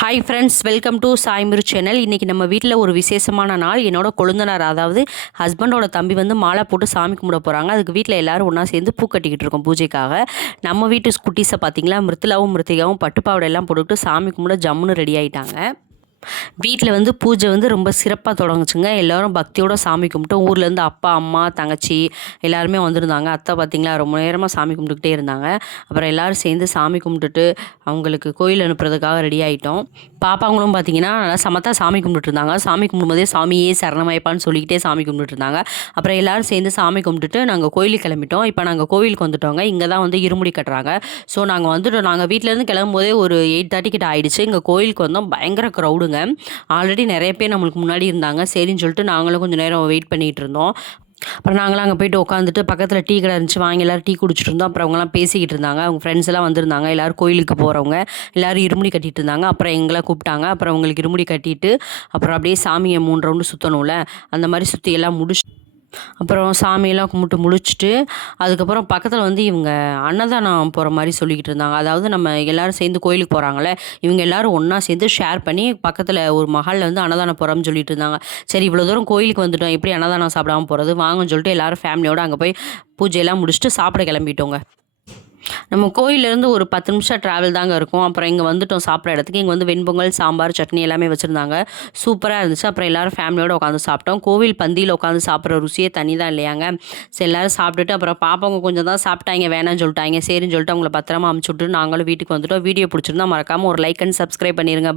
Hi friends, welcome to சாய்மிரு channel. இன்றைக்கி நம்ம வீட்டில் ஒரு விசேஷமான நாள். என்னோட கொழுந்தனார், அதாவது ஹஸ்பண்டோட தம்பி வந்து மாலை போட்டு சாமி கும்பிட போகிறாங்க. அதுக்கு வீட்டில் எல்லோரும் ஒன்றா சேர்ந்து பூ கட்டிக்கிட்டு இருக்கோம் பூஜைக்காக. நம்ம வீட்டு குட்டீஸை பார்த்திங்களா, மிருத்துலாவும் மிருத்திகாவும் பட்டுப்பாவடை எல்லாம் போட்டுக்கிட்டு சாமி கும்பிட ஜம்முன்னு ரெடி ஆகிட்டாங்க. வீட்டில் வந்து பூஜை வந்து ரொம்ப சிறப்பாக தொடங்குச்சுங்க. எல்லோரும் பக்தியோட சாமி கும்பிட்டோம். ஊர்லேருந்து அப்பா, அம்மா, தங்கச்சி எல்லாருமே வந்திருந்தாங்க. அத்தை பார்த்திங்களா ரொம்ப நேரமாக சாமி கும்பிட்டுக்கிட்டே இருந்தாங்க. அப்புறம் எல்லோரும் சேர்ந்து சாமி கும்பிட்டுட்டு அவங்களுக்கு கோயில் அனுப்புறதுக்காக ரெடி ஆகிட்டோம். பாப்பாங்களும் பார்த்திங்கன்னா நல்லா சமத்தாக சாமி கும்பிட்டுட்டு இருந்தாங்க. சாமி கும்பிடும்போதே சாமியே சரணமாய்ப்பான்னு சொல்லிக்கிட்டே சாமி கும்பிட்டுட்டு இருந்தாங்க. அப்புறம் எல்லோரும் சேர்ந்து சாமி கும்பிட்டுட்டு நாங்கள் கோயிலுக்கு கிளம்பிட்டோம். இப்போ நாங்கள் கோவிலுக்கு வந்துட்டோங்க. இங்கே தான் வந்து இருமுடி கட்டுறாங்க. ஸோ நாங்கள் வந்துட்டோம். நாங்கள் வீட்டிலேருந்து கிளம்பும்போதே ஒரு 8:30 கிட்ட ஆகிடுச்சு. இங்கே கோயிலுக்கு வந்தோம். பயங்கர க்ரௌடுங்க. ஆல்ரெடி நிறைய பேர் நம்மளுக்கு முன்னாடி இருந்தாங்க. சரின்னு சொல்லிட்டு நாங்களும் கொஞ்சம் நேரம் வெயிட் பண்ணிகிட்டு இருந்தோம். அப்புறம் நாங்களாம் அங்கே போய்ட்டு உட்காந்துட்டு பக்கத்தில் டீ கடை இருந்துச்சு, வாங்கி எல்லோரும் டீ குடிச்சிட்டு இருந்தோம். அப்புறம் அவங்களாம் பேசிக்கிட்டு இருந்தாங்க. அவங்க ஃப்ரெண்ட்ஸ் எல்லாம் வந்திருந்தாங்க. எல்லோரும் கோயிலுக்கு போகிறவங்க எல்லோரும் இருமுடி கட்டிகிட்டு இருந்தாங்க. அப்புறம் எங்களை கூப்பிட்டாங்க. அப்புறம் அவங்களுக்கு இருமுடி கட்டிட்டு அப்புறம் அப்படியே சாமியை 3 ரவுண்டு சுற்றணும்ல, அந்த மாதிரி சுற்றி எல்லாம் முடிச்சு அப்புறம் சாமியெல்லாம் கும்பிட்டு முடிச்சுட்டு அதுக்கப்புறம் பக்கத்தில் வந்து இவங்க அன்னதானம் போகிற மாதிரி சொல்லிக்கிட்டு இருந்தாங்க. அதாவது நம்ம எல்லோரும் சேர்ந்து கோயிலுக்கு போகிறாங்களே, இவங்க எல்லோரும் ஒன்றா சேர்ந்து ஷேர் பண்ணி பக்கத்தில் ஒரு மஹாலில் வந்து அன்னதானம் போகிறோம்னு சொல்லிட்டு இருந்தாங்க. சரி, இவ்வளோ தூரம் கோயிலுக்கு வந்துட்டோம், எப்படி அன்னதானம் சாப்பிடாம போகிறது, வாங்கன்னு சொல்லிட்டு எல்லோரும் ஃபேமிலியோடு அங்கே போய் பூஜையெல்லாம் முடிச்சுட்டு சாப்பிட கிளம்பிட்டோங்க. நம்ம கோயிலேருந்து ஒரு 10 நிமிஷம் ட்ராவல் தாங்க இருக்கும். அப்புறம் இங்கே வந்துட்டோம் சாப்பிட்ற இடத்துக்கு. இங்கே வந்து வெண்பொங்கல், சாம்பார், சட்னி எல்லாமே வச்சுருந்தாங்க. சூப்பராக இருந்துச்சு. அப்புறம் எல்லோரும் ஃபேமிலியோடு உட்காந்து சாப்பிட்டோம். கோவில் பந்தியில் உட்காந்து சாப்பிட்ற ருசியே தனி தான் இல்லையாங்க. சரி, எல்லோரும் சாப்பிட்டுட்டு அப்புறம் பாப்பாங்க கொஞ்சம் தான் சாப்பிட்டாங்க, வேணான்னு சொல்லிட்டாங்க. சரின்னு சொல்லிட்டு அவங்கள பத்திரமா அமுச்சு விட்டு நாங்களும் வீட்டுக்கு வந்துட்டோம். வீடியோ பிடிச்சிருந்தா மறக்காமல் ஒரு லைக் அண்ட் சப்ஸ்கிரைப் பண்ணிடுங்க.